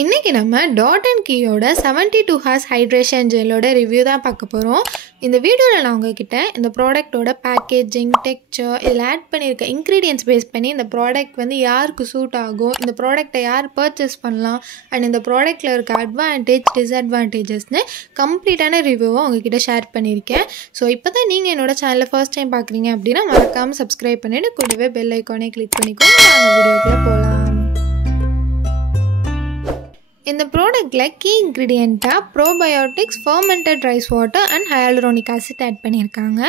இன்றைக்கி நம்ம Dot and கீயோட 72 ஹார்ஸ் ஹைட்ரேஷன் ஜெல்லோட ரிவ்யூ தான் பார்க்க போகிறோம். இந்த வீடியோவில் நான் உங்ககிட்ட இந்த ப்ராடக்ட்டோட பேக்கேஜிங், டெக்ஸ்சர், இதில் ஆட் பண்ணியிருக்க இன்க்ரீடியன்ட்ஸ் பேஸ் பண்ணி இந்த ப்ராடக்ட் வந்து யாருக்கு சூட் ஆகும், இந்த ப்ராடக்ட்டை யார் பர்ச்சேஸ் பண்ணலாம், அண்ட் இந்த ப்ராடக்ட்டில் இருக்க அட்வான்டேஜ், டிஸ்அட்வான்டேஜஸ்னு கம்ப்ளீட்டான ரிவ்யூவை உங்ககிட்ட ஷேர் பண்ணியிருக்கேன். ஸோ இப்போ தான் நீங்கள் என்னோட சேனலை ஃபர்ஸ்ட் டைம் பார்க்குறீங்க அப்படின்னா மறக்காமல் சப்ஸ்கிரைப் பண்ணிவிட்டு கூடவே பெல் ஐக்கானே கிளிக் பண்ணிக்கோங்க. நாங்கள் வீடியோக்குள்ளே போகலாம். இந்த ப்ராடக்ட்டில் கீ இன்க்ரீடியண்ட்டாக probiotics, fermented rice water and hyaluronic acid add பண்ணியிருக்காங்க.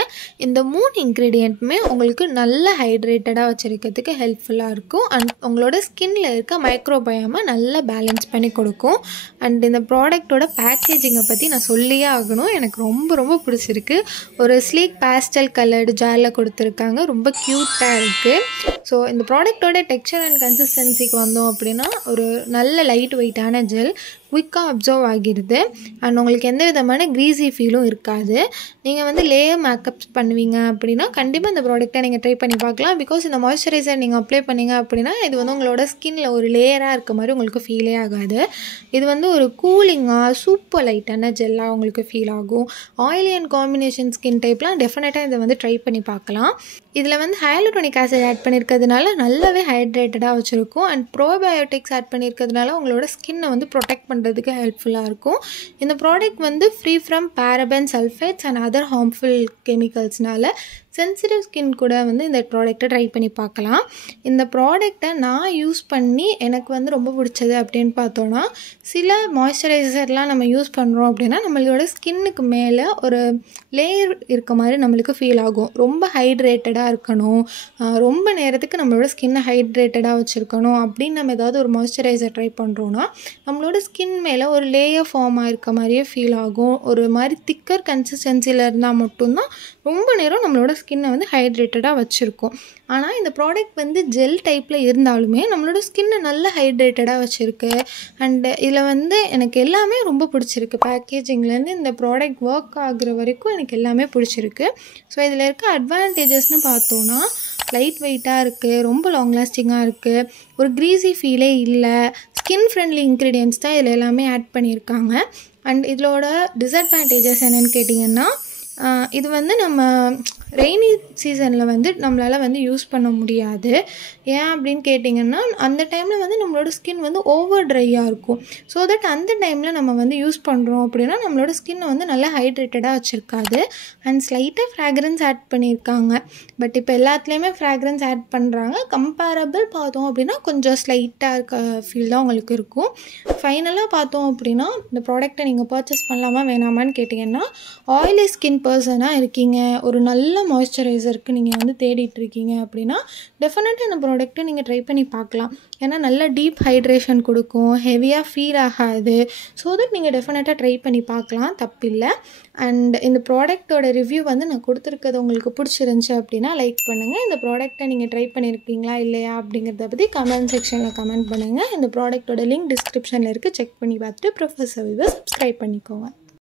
இந்த 3 இன்க்ரீடியண்ட்டுமே உங்களுக்கு நல்ல ஹைட்ரேட்டடாக வச்சுருக்கிறதுக்கு ஹெல்ப்ஃபுல்லாக இருக்கும். அண்ட் உங்களோட ஸ்கின்னில் இருக்க மைக்ரோபயோமை நல்லா பேலன்ஸ் பண்ணி கொடுக்கும். அண்ட் இந்த ப்ராடக்ட்டோட பேக்கேஜிங்கை பற்றி நான் சொல்லியே ஆகணும். எனக்கு ரொம்ப பிடிச்சிருக்கு. ஒரு ஸ்லீக் பேஸ்டல் கலர்டு ஜாரில் கொடுத்துருக்காங்க. ரொம்ப க்யூட்டாக இருக்குது. ஸோ இந்த ப்ராடக்ட்டோட டெக்ஸ்சர் அண்ட் கன்சிஸ்டன்சிக்கு வந்தோம் அப்படின்னா ஒரு நல்ல லைட் வெயிட்டான ஜெல், குயிக்காக அப்சர்வ் ஆகிடுது. அண்ட் உங்களுக்கு எந்த விதமான க்ரீஸி ஃபீலும் இருக்காது. நீங்கள் வந்து லேயர் மேக்கப்ஸ் பண்ணுவீங்க அப்படின்னா கண்டிப்பாக இந்த ப்ராடக்ட்டை நீங்கள் ட்ரை பண்ணி பார்க்கலாம். பிகாஸ் இந்த மாய்ஸ்சரைசர் நீங்கள் அப்ளை பண்ணிங்க அப்படின்னா இது வந்து உங்களோட ஸ்கின்னில் ஒரு லேயராக இருக்க மாதிரி உங்களுக்கு ஃபீலே ஆகாது. இது வந்து ஒரு கூலிங்காக சூப்பர் லைட்டான ஜெல்லாக உங்களுக்கு ஃபீல் ஆகும். ஆயிலி அண்ட் காம்பினேஷன் ஸ்கின் டைப்லாம் டெஃபினட்டாக இதை வந்து ட்ரை பண்ணி பார்க்கலாம். இதில் வந்து ஹையாலுரோனிக் ஆசிட் ஆட் பண்ணியிருக்கிறதுனால நல்லாவே ஹைட்ரேட்டடாக வச்சுருக்கும். அண்ட் ப்ரோபயோட்டிக்ஸ் ஆட் பண்ணியிருக்கிறதுனால உங்களோட ஸ்கின்னை வந்து ப்ரொடெக்ட் பண்ணுறதுக்கு ஹெல்ப்ஃபுல்லாக இருக்கும். இந்த ப்ராடக்ட் வந்து free from paraben, sulphates and other harmful கெமிக்கல்ஸ்னால சென்சிட்டிவ் ஸ்கின் கூட வந்து இந்த ப்ராடக்ட்டை ட்ரை பண்ணி பார்க்கலாம். இந்த ப்ராடக்ட்டை நான் யூஸ் பண்ணி எனக்கு வந்து ரொம்ப பிடிச்சது அப்படின்னு பார்த்தோன்னா, சில மாய்ஸ்சரைசர்லாம் நம்ம யூஸ் பண்ணுறோம் அப்படின்னா நம்மளோட ஸ்கின்னுக்கு மேலே ஒரு லேயர் இருக்க மாதிரி நம்மளுக்கு ஃபீல் ஆகும். ரொம்ப ஹைட்ரேட்டடாக இருக்கணும், ரொம்ப நேரத்துக்கு நம்மளோட ஸ்கின்னை ஹைட்ரேட்டடாக வச்சுருக்கணும் அப்படின்னு நம்ம ஏதாவது ஒரு மாய்ஸ்சரைசர் ட்ரை பண்ணுறோன்னா நம்மளோட ஸ்கின் மேலே ஒரு லேயர் ஃபார்ம் ஆகிருக்க மாதிரியே ஃபீல் ஆகும். ஒரு மாதிரி திக்கர் கன்சிஸ்டன்சியில் இருந்தால் மட்டும்தான் ரொம்ப நேரம் நம்மளோட ஸ்கின்னை வந்து ஹைட்ரேட்டடாக வச்சுருக்கோம். ஆனால் இந்த ப்ராடக்ட் வந்து ஜெல் டைப்பில் இருந்தாலுமே நம்மளோட ஸ்கின்னை நல்லா ஹைட்ரேட்டடாக வச்சுருக்கு. அண்டு இதில் வந்து எனக்கு எல்லாமே ரொம்ப பிடிச்சிருக்கு. பேக்கேஜிங்லேருந்து இந்த ப்ராடக்ட் ஒர்க் ஆகுற வரைக்கும் எனக்கு எல்லாமே பிடிச்சிருக்கு. ஸோ இதில் இருக்க அட்வான்டேஜஸ்னு பார்த்தோன்னா லைட் வெயிட்டாக இருக்குது, ரொம்ப லாங் லாஸ்டிங்காக இருக்குது, ஒரு க்ரீஸி ஃபீலே இல்லை, ஸ்கின் ஃப்ரெண்ட்லி இன்க்ரீடியன்ட்ஸ் தான் இதில் எல்லாமே ஆட் பண்ணியிருக்காங்க. அண்ட் இதோட டிஸ்அட்வான்டேஜஸ் என்னென்னு கேட்டிங்கன்னா, இது வந்து நம்ம ரெய்னி சீசனில் வந்து நம்மளால் வந்து யூஸ் பண்ண முடியாது. ஏன் அப்படின்னு கேட்டிங்கன்னா அந்த டைமில் வந்து நம்மளோட ஸ்கின் வந்து ஓவர் ட்ரையாக இருக்கும். ஸோ தட் அந்த டைமில் நம்ம வந்து யூஸ் பண்ணுறோம் அப்படின்னா நம்மளோட ஸ்கின்னை வந்து நல்லா ஹைட்ரேட்டடாக வச்சுருக்காது. அண்ட் ஸ்லைட்டாக ஃப்ராக்ரன்ஸ் ஆட் பண்ணியிருக்காங்க. பட் இப்போ எல்லாத்துலேயுமே ஃப்ராக்ரன்ஸ் ஆட் பண்ணுறாங்க. கம்பேரபிள் பார்த்தோம் அப்படின்னா கொஞ்சம் ஸ்லைட்டாக இருக்க ஃபீல் தான் உங்களுக்கு இருக்கும். ஃபைனலாக பார்த்தோம் அப்படின்னா இந்த ப்ராடக்ட்டை நீங்கள் பர்ச்சேஸ் பண்ணலாமா வேணாமான்னு கேட்டிங்கன்னா, ஆயிலி ஸ்கின் பர்சனாக இருக்கீங்க, ஒரு நல்ல மாய்ஸ்சரைசருக்கு நீங்கள் வந்து தேடிட்டு இருக்கீங்க அப்படின்னா டெஃபினட்டாக இந்த ப்ராடக்ட்டை நீங்கள் ட்ரை பண்ணி பார்க்கலாம். ஏன்னா நல்ல டீப் ஹைட்ரேஷன் கொடுக்கும், ஹெவியாக ஃபீல் ஆகாது. ஸோ தட் நீங்கள் டெஃபினட்டாக ட்ரை பண்ணி பார்க்கலாம், தப்பில்லை. அண்ட் இந்த ப்ராடக்ட்டோட ரிவ்யூ வந்து நான் கொடுத்துருக்கிறது உங்களுக்கு பிடிச்சிருந்துச்சி அப்படின்னா லைக் பண்ணுங்கள். இந்த ப்ராடக்ட்டை நீங்கள் ட்ரை பண்ணியிருக்கீங்களா இல்லையா அப்படிங்கிறத பற்றி கமெண்ட் செக்ஷனில் கமெண்ட் பண்ணுங்கள். இந்த ப்ராடக்ட்டோட லிங்க் டிஸ்கிரிப்ஷனில் இருக்குது, செக் பண்ணி பார்த்துட்டு ப்ரொஃபஸர் வியூவை சப்ஸ்கிரைப் பண்ணிக்கோங்க.